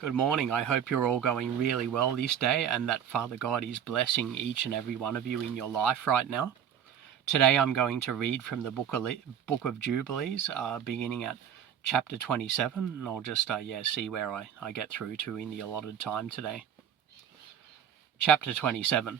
Good morning. I hope you're all going really well this day and that Father God is blessing each and every one of you in your life right now. Today I'm going to read from the book of Jubilees, beginning at chapter 27, and I'll just see where I get through to in the allotted time today. Chapter 27.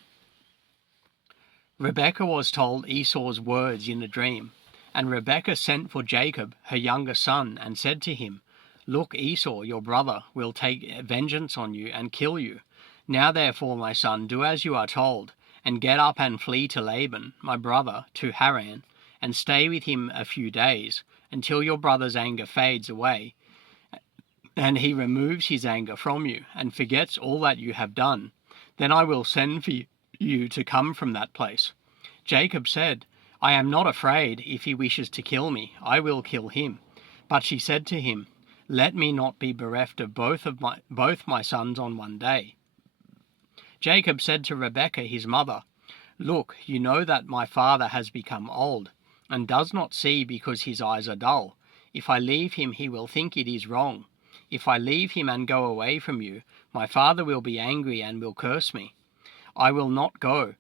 Rebekah was told Esau's words in a dream, and Rebekah sent for Jacob, her younger son, and said to him, "Look, Esau, your brother, will take vengeance on you and kill you. Now therefore, my son, do as you are told, and get up and flee to Laban, my brother, to Haran, and stay with him a few days, until your brother's anger fades away, and he removes his anger from you, and forgets all that you have done. Then I will send for you to come from that place." Jacob said, "I am not afraid. If he wishes to kill me, I will kill him." But she said to him, "Let me not be bereft of both my sons on one day." Jacob said to Rebekah his mother, "Look, you know that my father has become old, and does not see because his eyes are dull. If I leave him, he will think it is wrong. If I leave him and go away from you, my father will be angry and will curse me. I will not go.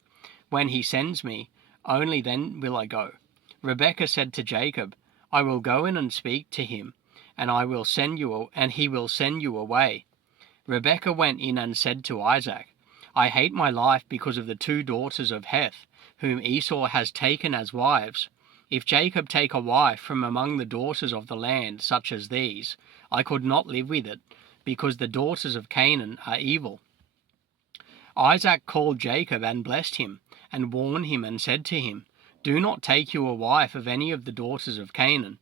When he sends me, only then will I go." Rebekah said to Jacob, "I will go in and speak to him, and he will send you away." Rebekah went in and said to Isaac, "I hate my life because of the two daughters of Heth, whom Esau has taken as wives. If Jacob take a wife from among the daughters of the land, such as these, I could not live with it, because the daughters of Canaan are evil." Isaac called Jacob and blessed him, and warned him and said to him, "Do not take you a wife of any of the daughters of Canaan.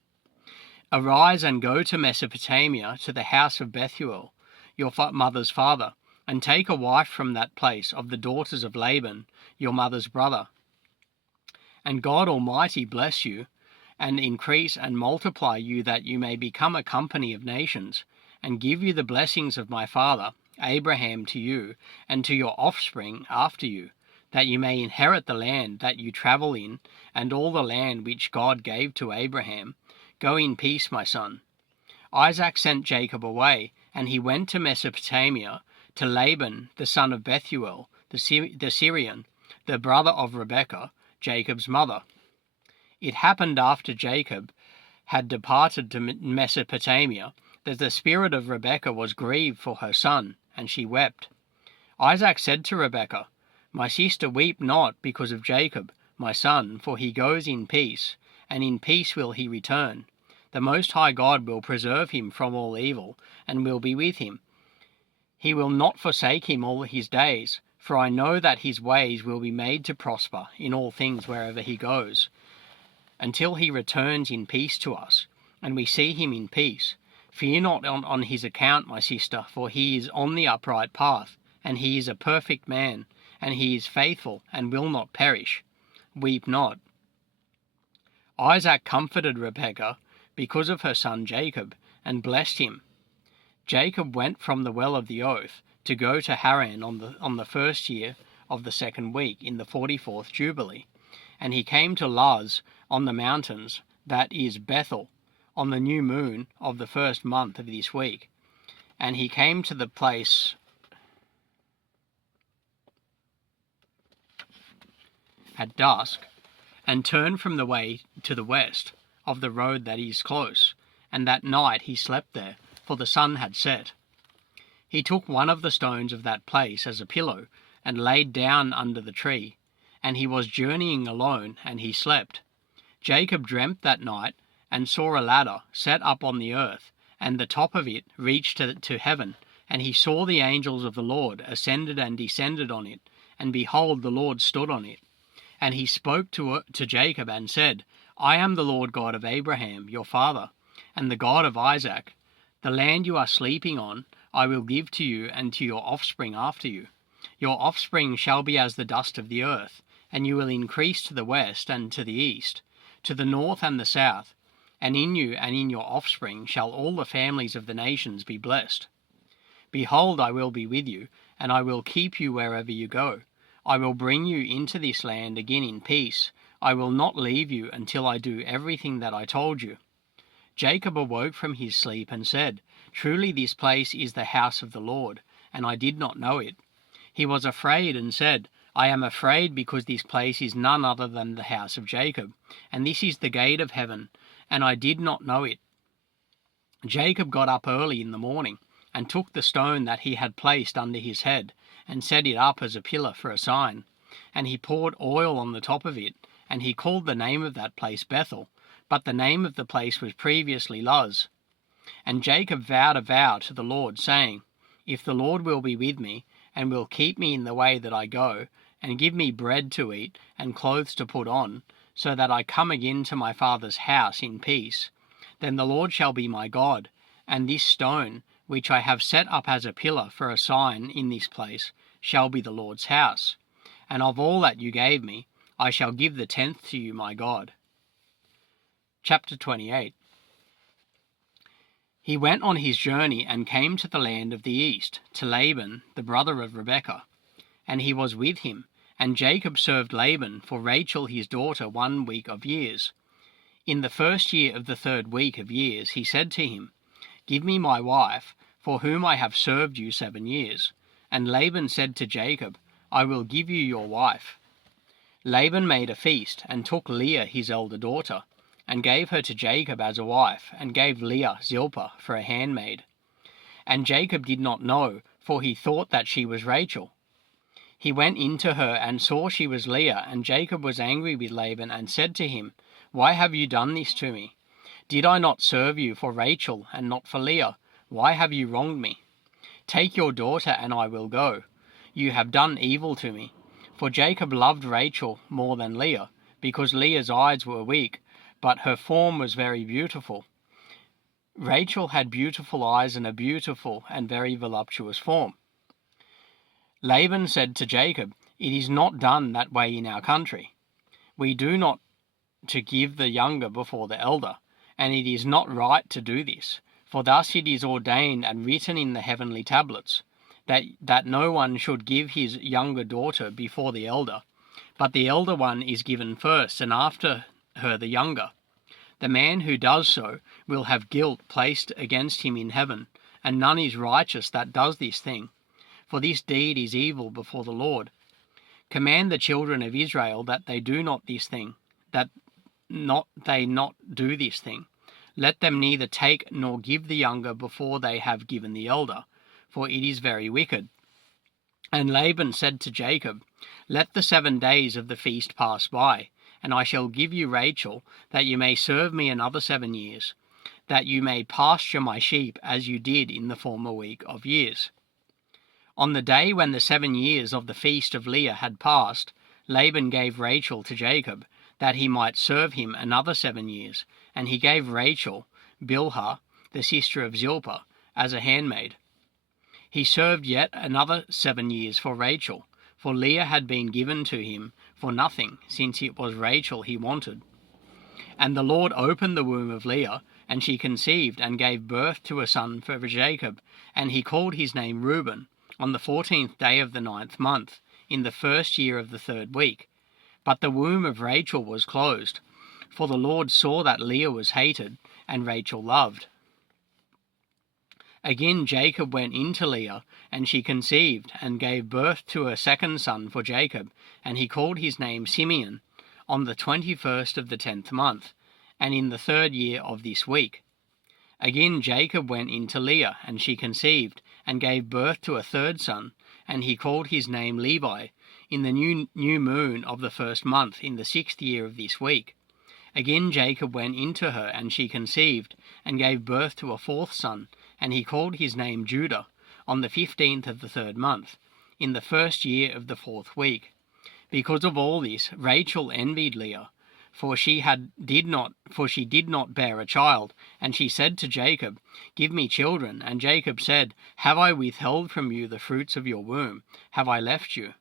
Arise and go to Mesopotamia, to the house of Bethuel, your mother's father, and take a wife from that place of the daughters of Laban, your mother's brother. And God Almighty bless you, and increase and multiply you, that you may become a company of nations, and give you the blessings of my father Abraham to you, and to your offspring after you, that you may inherit the land that you travel in, and all the land which God gave to Abraham. Go in peace, my son." Isaac sent Jacob away, and he went to Mesopotamia, to Laban the son of Bethuel, the Syrian, the brother of Rebekah, Jacob's mother. It happened after Jacob had departed to Mesopotamia, that the spirit of Rebekah was grieved for her son, and she wept. Isaac said to Rebekah, "My sister, weep not because of Jacob, my son, for he goes in peace, and in peace will he return. The Most High God will preserve him from all evil, and will be with him. He will not forsake him all his days, for I know that his ways will be made to prosper in all things wherever he goes, until he returns in peace to us, and we see him in peace. Fear not on his account, my sister, for he is on the upright path, and he is a perfect man, and he is faithful and will not perish. Weep not." Isaac comforted Rebekah because of her son Jacob, and blessed him. Jacob went from the well of the oath to go to Haran on the first year of the second week in the 44th Jubilee, and he came to Luz on the mountains, that is Bethel, on the new moon of the first month of this week. And he came to the place at dusk, and turned from the way to the west of the road that is close, and that night he slept there, for the sun had set. He took one of the stones of that place as a pillow, and laid down under the tree, and he was journeying alone, and he slept. Jacob dreamt that night, and saw a ladder set up on the earth, and the top of it reached to heaven, and he saw the angels of the Lord ascended and descended on it, and behold, the Lord stood on it. And he spoke to Jacob and said, "I am the Lord God of Abraham, your father, and the God of Isaac. The land you are sleeping on I will give to you and to your offspring after you. Your offspring shall be as the dust of the earth, and you will increase to the west and to the east, to the north and the south. And in you and in your offspring shall all the families of the nations be blessed. Behold, I will be with you, and I will keep you wherever you go. I will bring you into this land again in peace. I will not leave you until I do everything that I told you." Jacob awoke from his sleep and said, "Truly this place is the house of the Lord, and I did not know it." He was afraid and said, "I am afraid because this place is none other than the house of Jacob, and this is the gate of heaven, and I did not know it." Jacob got up early in the morning, and took the stone that he had placed under his head, and set it up as a pillar for a sign. And he poured oil on the top of it, and he called the name of that place Bethel, but the name of the place was previously Luz. And Jacob vowed a vow to the Lord, saying, "If the Lord will be with me, and will keep me in the way that I go, and give me bread to eat, and clothes to put on, so that I come again to my father's house in peace, then the Lord shall be my God, and this stone, which I have set up as a pillar for a sign in this place, shall be the Lord's house. And of all that you gave me, I shall give the 10th to you, my God." Chapter 28. He went on his journey and came to the land of the east, to Laban, the brother of Rebekah. And he was with him, and Jacob served Laban for Rachel his daughter 1 week of years. In the 1st year of the 3rd week of years he said to him, "Give me my wife, for whom I have served you 7 years. And Laban said to Jacob, "I will give you your wife." Laban made a feast, and took Leah his elder daughter, and gave her to Jacob as a wife, and gave Leah Zilpah for a handmaid. And Jacob did not know, for he thought that she was Rachel. He went in to her and saw she was Leah, and Jacob was angry with Laban and said to him, "Why have you done this to me? Did I not serve you for Rachel and not for Leah? Why have you wronged me? Take your daughter and I will go. You have done evil to me." For Jacob loved Rachel more than Leah, because Leah's eyes were weak, but her form was very beautiful. Rachel had beautiful eyes and a beautiful and very voluptuous form. Laban said to Jacob, "It is not done that way in our country. We do not to give the younger before the elder, and it is not right to do this, for thus it is ordained and written in the heavenly tablets, that no one should give his younger daughter before the elder, but the elder one is given first, and after her the younger. The man who does so will have guilt placed against him in heaven, and none is righteous that does this thing, for this deed is evil before the Lord. Command the children of Israel that they do not this thing, they not do this thing. Let them neither take nor give the younger before they have given the elder, for it is very wicked." And Laban said to Jacob, "Let the 7 days of the feast pass by, and I shall give you Rachel, that you may serve me another 7 years, that you may pasture my sheep as you did in the former week of years." On the day when the 7 years of the feast of Leah had passed, Laban gave Rachel to Jacob, that he might serve him another 7 years, and he gave Rachel, Bilhah, the sister of Zilpah, as a handmaid. He served yet another 7 years for Rachel, for Leah had been given to him for nothing, since it was Rachel he wanted. And the Lord opened the womb of Leah, and she conceived and gave birth to a son for Jacob, and he called his name Reuben, on the 14th day of the 9th month, in the 1st year of the 3rd week. But the womb of Rachel was closed, for the Lord saw that Leah was hated, and Rachel loved. Again Jacob went in to Leah, and she conceived, and gave birth to a second son for Jacob, and he called his name Simeon, on the 21st of the 10th month, and in the 3rd year of this week. Again Jacob went in to Leah, and she conceived, and gave birth to a third son, and he called his name Levi, in the new moon of the 1st month, in the 6th year of this week. Again Jacob went in to her, and she conceived, and gave birth to a 4th son, and he called his name Judah, on the 15th of the 3rd month, in the 1st year of the 4th week. Because of all this, Rachel envied Leah, for she did not bear a child, and she said to Jacob, "Give me children." And Jacob said, "Have I withheld from you the fruits of your womb? Have I left you?"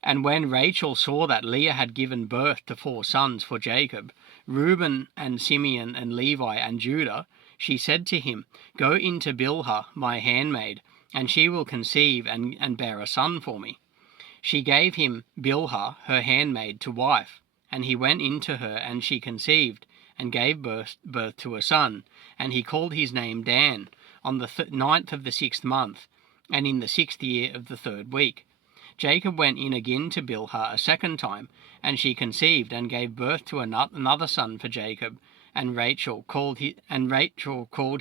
And when Rachel saw that Leah had given birth to 4 sons for Jacob, Reuben and Simeon and Levi and Judah, she said to him, "Go into Bilhah, my handmaid, and she will conceive and bear a son for me." She gave him Bilhah, her handmaid, to wife, and he went in to her, and she conceived, and gave birth to a son, and he called his name Dan, on the 9th of the 6th month, and in the 6th year of the 3rd week. Jacob went in again to Bilhah a second time, and she conceived and gave birth to another son for Jacob, and Rachel called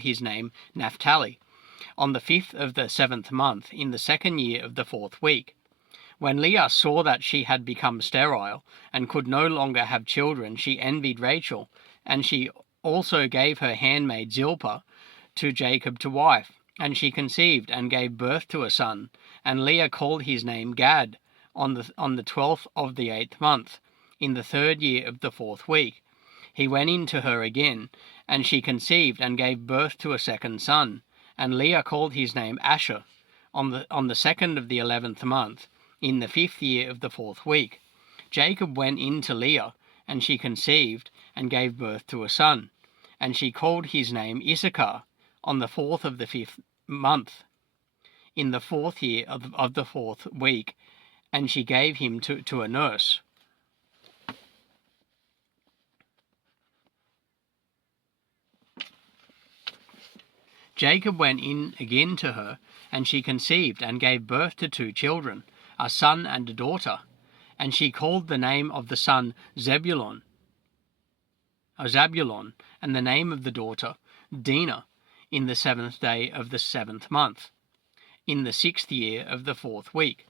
his name Naphtali, on the 5th of the 7th month, in the 2nd year of the 4th week. When Leah saw that she had become sterile, and could no longer have children, she envied Rachel, and she also gave her handmaid Zilpah to Jacob to wife, and she conceived and gave birth to a son, and Leah called his name Gad, on the 12th of the 8th month, in the 3rd year of the 4th week. He went in to her again, and she conceived and gave birth to a second son, and Leah called his name Asher, on the 2nd of the 11th month, in the 5th year of the 4th week. Jacob went in to Leah, and she conceived and gave birth to a son, and she called his name Issachar, on the 4th of the 5th month, in the 4th year of the 4th week, and she gave him to a nurse. Jacob went in again to her, and she conceived and gave birth to 2 children, a son and a daughter, and she called the name of the son Zabulon, and the name of the daughter Dinah, in the 7th day of the 7th month, in the 6th year of the 4th week.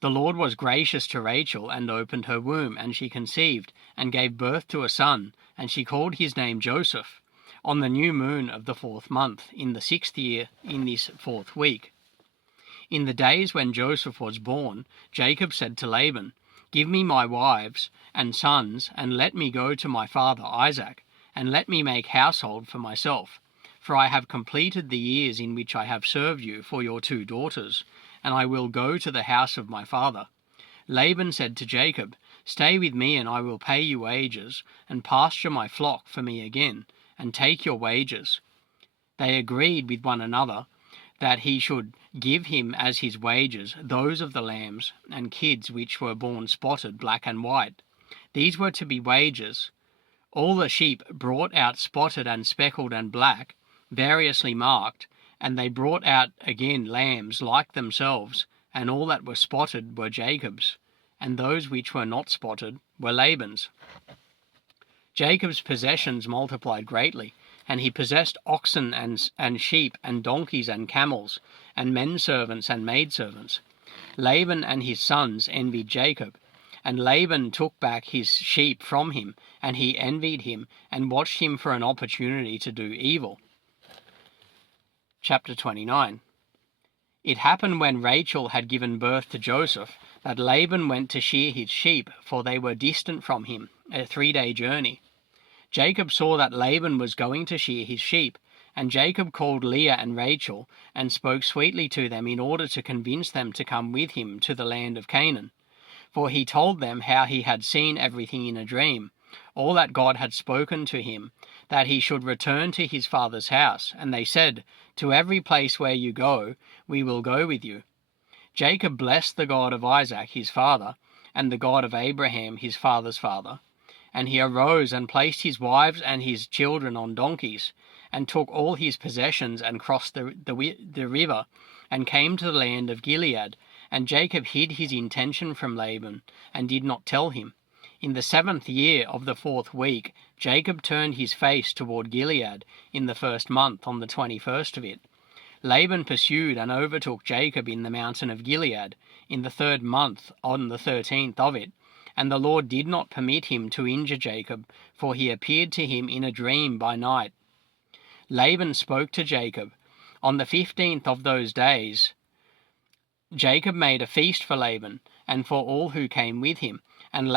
The Lord was gracious to Rachel, and opened her womb, and she conceived and gave birth to a son, and she called his name Joseph, on the new moon of the 4th month, in the 6th year, in this 4th week. In the days when Joseph was born, Jacob said to Laban, "Give me my wives and sons, and let me go to my father Isaac, and let me make household for myself. For I have completed the years in which I have served you for your 2 daughters, and I will go to the house of my father." Laban said to Jacob, "Stay with me, and I will pay you wages, and pasture my flock for me again, and take your wages." They agreed with one another that he should give him as his wages those of the lambs and kids which were born spotted, black and white. These were to be wages. All the sheep brought out spotted and speckled and black, variously marked, and they brought out again lambs like themselves, and all that were spotted were Jacob's, and those which were not spotted were Laban's. Jacob's possessions multiplied greatly, and he possessed oxen and sheep and donkeys and camels, and menservants and maidservants. Laban and his sons envied Jacob, and Laban took back his sheep from him, and he envied him, and watched him for an opportunity to do evil. Chapter 29. It happened when Rachel had given birth to Joseph, that Laban went to shear his sheep, for they were distant from him, a 3-day journey. Jacob saw that Laban was going to shear his sheep, and Jacob called Leah and Rachel, and spoke sweetly to them in order to convince them to come with him to the land of Canaan. For he told them how he had seen everything in a dream, all that God had spoken to him, that he should return to his father's house. And they said, "To every place where you go, we will go with you." Jacob blessed the God of Isaac his father, and the God of Abraham his father's father. And he arose and placed his wives and his children on donkeys, and took all his possessions, and crossed the river, and came to the land of Gilead. And Jacob hid his intention from Laban, and did not tell him. In the 7th year of the 4th week, Jacob turned his face toward Gilead in the 1st month, on the 21st of it. Laban pursued and overtook Jacob in the mountain of Gilead, in the 3rd month, on the 13th of it. And the Lord did not permit him to injure Jacob, for he appeared to him in a dream by night. Laban spoke to Jacob. On the 15th of those days, Jacob made a feast for Laban, and for all who came with him. And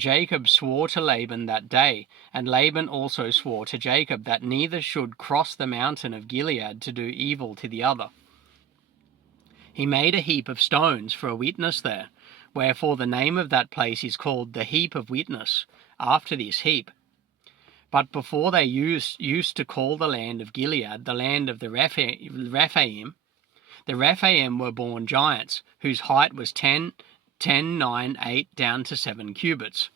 Jacob swore to Laban that day, and Laban also swore to Jacob that neither should cross the mountain of Gilead to do evil to the other. He made a heap of stones for a witness there, wherefore the name of that place is called the heap of witness, after this heap. But before they used to call the land of Gilead the land of the Rephaim. The Rephaim were born giants, whose height was 10, 9, 8, down to 7 cubits.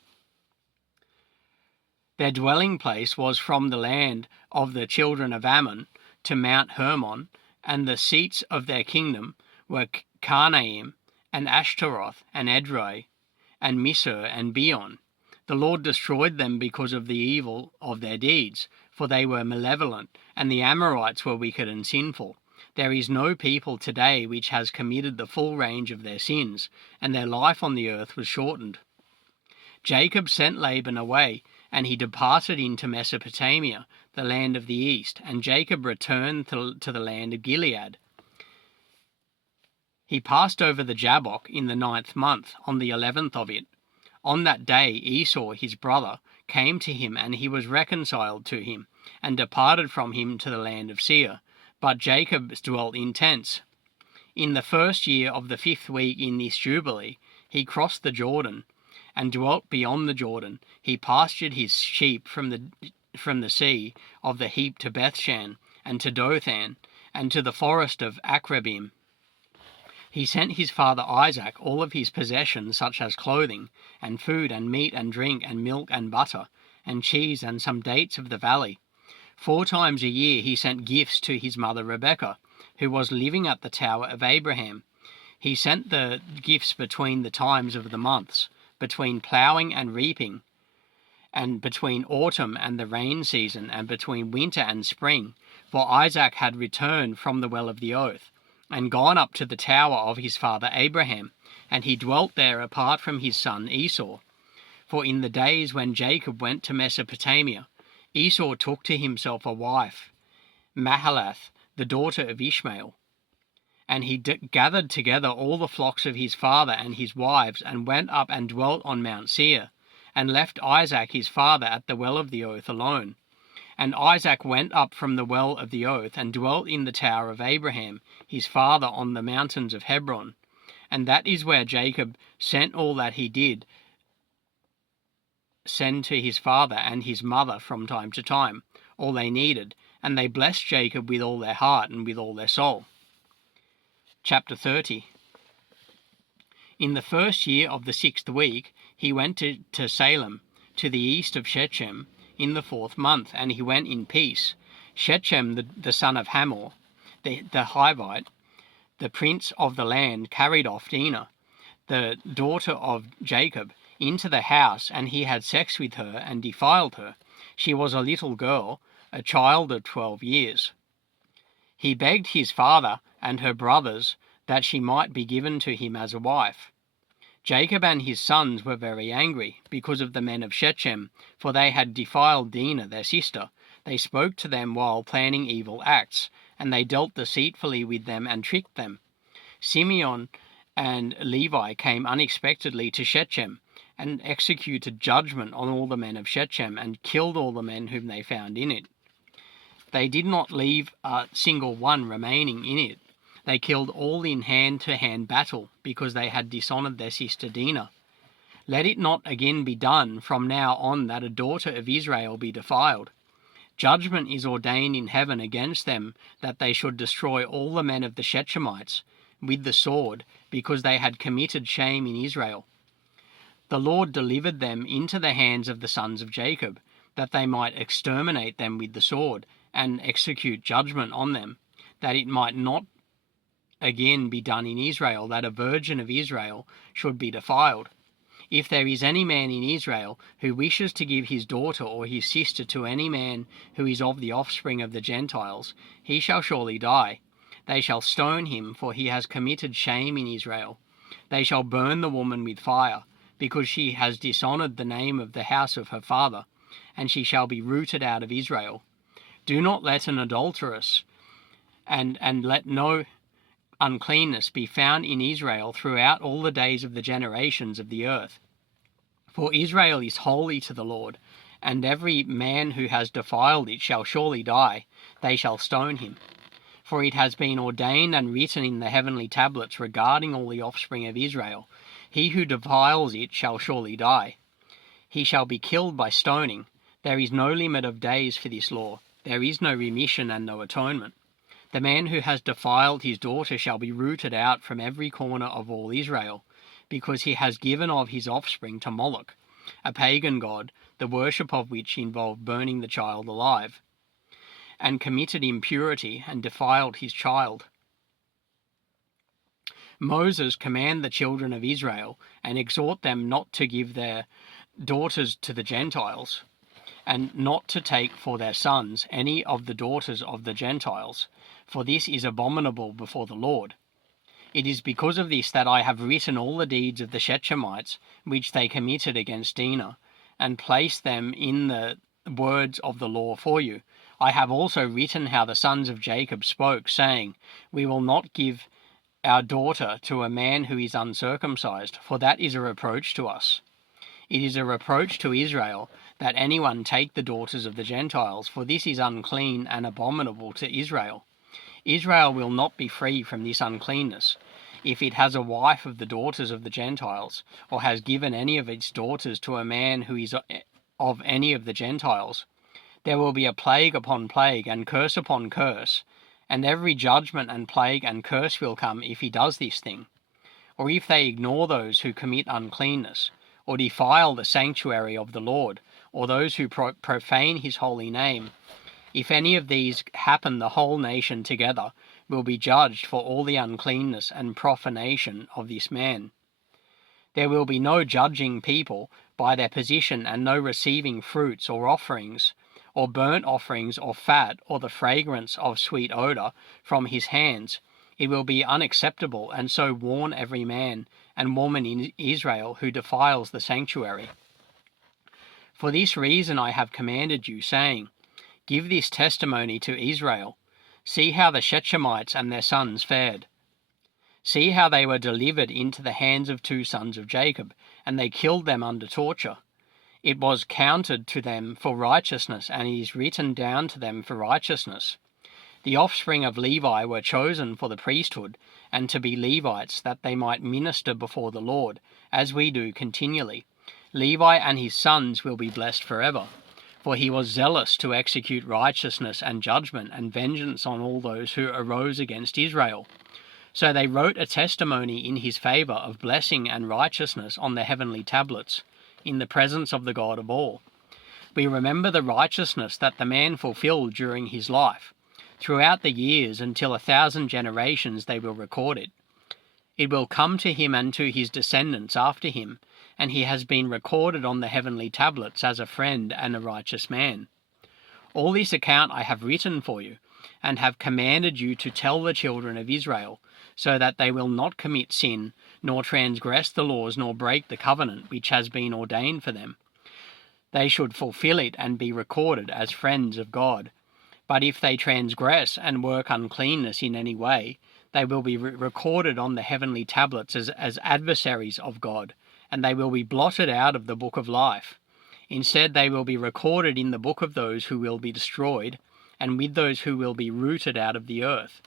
Their dwelling place was from the land of the children of Ammon to Mount Hermon, and the seats of their kingdom were Karnaim, and Ashtaroth, and Edrei, and Misur, and Beon. The Lord destroyed them because of the evil of their deeds, for they were malevolent, and the Amorites were wicked and sinful. There is no people today which has committed the full range of their sins, and their life on the earth was shortened. Jacob sent Laban away, and he departed into Mesopotamia, the land of the east, and Jacob returned to the land of Gilead. He passed over the Jabbok in the 9th month, on the 11th of it. On that day Esau his brother came to him, and he was reconciled to him, and departed from him to the land of Seir. But Jacob dwelt in tents. In the 1st year of the 5th week in this Jubilee, he crossed the Jordan, and dwelt beyond the Jordan. He pastured his sheep from the sea of the heap to Bethshan, and to Dothan, and to the forest of Akrabim. He sent his father Isaac all of his possessions, such as clothing, and food, and meat, and drink, and milk, and butter, and cheese, and some dates of the valley. 4 times a year he sent gifts to his mother Rebekah, who was living at the tower of Abraham. He sent the gifts between the times of the months, between ploughing and reaping, and between autumn and the rain season, and between winter and spring. For Isaac had returned from the well of the oath, and gone up to the tower of his father Abraham, and he dwelt there apart from his son Esau. For in the days when Jacob went to Mesopotamia, Esau took to himself a wife, Mahalath, the daughter of Ishmael. And he gathered together all the flocks of his father and his wives, and went up and dwelt on Mount Seir, and left Isaac his father at the well of the oath alone. And Isaac went up from the well of the oath, and dwelt in the tower of Abraham his father on the mountains of Hebron. And that is where Jacob sent all that he did send to his father and his mother from time to time, all they needed, and they blessed Jacob with all their heart and with all their soul. Chapter 30. In the 1st year of the 6th week, he went to Salem, to the east of Shechem, in the 4th month, and he went in peace. Shechem, the son of Hamor, the Hivite, the prince of the land, carried off Dinah, the daughter of Jacob, into the house, and he had sex with her and defiled her. She was a little girl, a child of 12 years. He begged his father and her brothers that she might be given to him as a wife. Jacob and his sons were very angry because of the men of Shechem, for they had defiled Dinah their sister. They spoke to them while planning evil acts, and they dealt deceitfully with them and tricked them. Simeon and Levi came unexpectedly to Shechem, and executed judgment on all the men of Shechem, and killed all the men whom they found in it. They did not leave a single one remaining in it. They killed all in hand-to-hand battle, because they had dishonoured their sister Dinah. Let it not again be done from now on that a daughter of Israel be defiled. Judgment is ordained in heaven against them, that they should destroy all the men of the Shechemites with the sword, because they had committed shame in Israel. The Lord delivered them into the hands of the sons of Jacob, that they might exterminate them with the sword, and execute judgment on them, that it might not again be done in Israel, that a virgin of Israel should be defiled. If there is any man in Israel who wishes to give his daughter or his sister to any man who is of the offspring of the Gentiles, he shall surely die. They shall stone him, for he has committed shame in Israel. They shall burn the woman with fire, because she has dishonoured the name of the house of her father, and she shall be rooted out of Israel. Do not let an adulteress, and let no uncleanness be found in Israel throughout all the days of the generations of the earth. For Israel is holy to the Lord, and every man who has defiled it shall surely die. They shall stone him. For it has been ordained and written in the heavenly tablets regarding all the offspring of Israel, he who defiles it shall surely die. He shall be killed by stoning. There is no limit of days for this law. There is no remission and no atonement. The man who has defiled his daughter shall be rooted out from every corner of all Israel, because he has given of his offspring to Moloch, a pagan god, the worship of which involved burning the child alive, and committed impurity and defiled his child. Moses commanded the children of Israel and exhort them not to give their daughters to the Gentiles, and not to take for their sons any of the daughters of the Gentiles, for this is abominable before the Lord. It is because of this that I have written all the deeds of the Shechemites which they committed against Dinah, and placed them in the words of the law for you. I have also written how the sons of Jacob spoke, saying, We will not give our daughter to a man who is uncircumcised, for that is a reproach to us. It is a reproach to Israel that anyone take the daughters of the Gentiles, for this is unclean and abominable to Israel. Israel will not be free from this uncleanness, if it has a wife of the daughters of the Gentiles, or has given any of its daughters to a man who is of any of the Gentiles. There will be a plague upon plague, and curse upon curse, and every judgment and plague and curse will come if he does this thing. Or if they ignore those who commit uncleanness, or defile the sanctuary of the Lord, or those who profane his holy name. If any of these happen, the whole nation together will be judged for all the uncleanness and profanation of this man. There will be no judging people by their position, and no receiving fruits or offerings, or burnt offerings, or fat, or the fragrance of sweet odour from his hands. It will be unacceptable, and so warn every man and woman in Israel who defiles the sanctuary. For this reason I have commanded you, saying, Give this testimony to Israel. See how the Shechemites and their sons fared. See how they were delivered into the hands of 2 sons of Jacob, and they killed them under torture. It was counted to them for righteousness, and it is written down to them for righteousness. The offspring of Levi were chosen for the priesthood, and to be Levites, that they might minister before the Lord, as we do continually. Levi and his sons will be blessed forever, for he was zealous to execute righteousness and judgment and vengeance on all those who arose against Israel. So they wrote a testimony in his favour of blessing and righteousness on the heavenly tablets, in the presence of the God of all. We remember the righteousness that the man fulfilled during his life. Throughout the years, until 1,000 generations, they will record it. It will come to him and to his descendants after him, and he has been recorded on the heavenly tablets as a friend and a righteous man. All this account I have written for you, and have commanded you to tell the children of Israel, so that they will not commit sin, nor transgress the laws, nor break the covenant which has been ordained for them. They should fulfill it and be recorded as friends of God. But if they transgress and work uncleanness in any way, they will be recorded on the heavenly tablets as adversaries of God, and they will be blotted out of the book of life. Instead, they will be recorded in the book of those who will be destroyed, and with those who will be rooted out of the earth.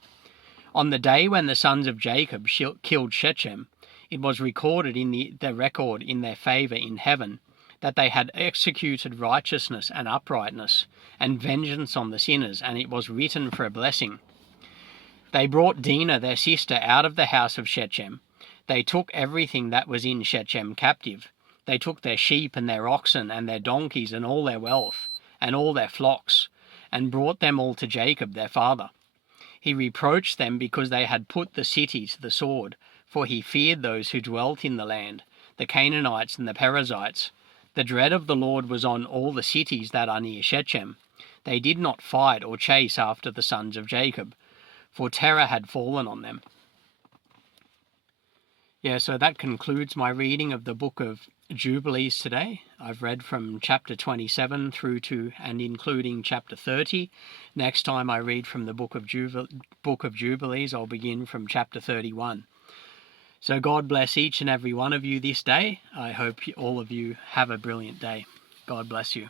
On the day when the sons of Jacob killed Shechem, it was recorded in the record in their favour in heaven, that they had executed righteousness and uprightness, and vengeance on the sinners, and it was written for a blessing. They brought Dinah their sister out of the house of Shechem. They took everything that was in Shechem captive. They took their sheep and their oxen and their donkeys and all their wealth, and all their flocks, and brought them all to Jacob their father. He reproached them because they had put the city to the sword, for he feared those who dwelt in the land, the Canaanites and the Perizzites. The dread of the Lord was on all the cities that are near Shechem. They did not fight or chase after the sons of Jacob, for terror had fallen on them. So that concludes my reading of the book of Jubilees today. I've read from chapter 27 through to and including chapter 30. Next time I read from the book of Jubilees, I'll begin from chapter 31. So God bless each and every one of you this day. I hope all of you have a brilliant day. God bless you.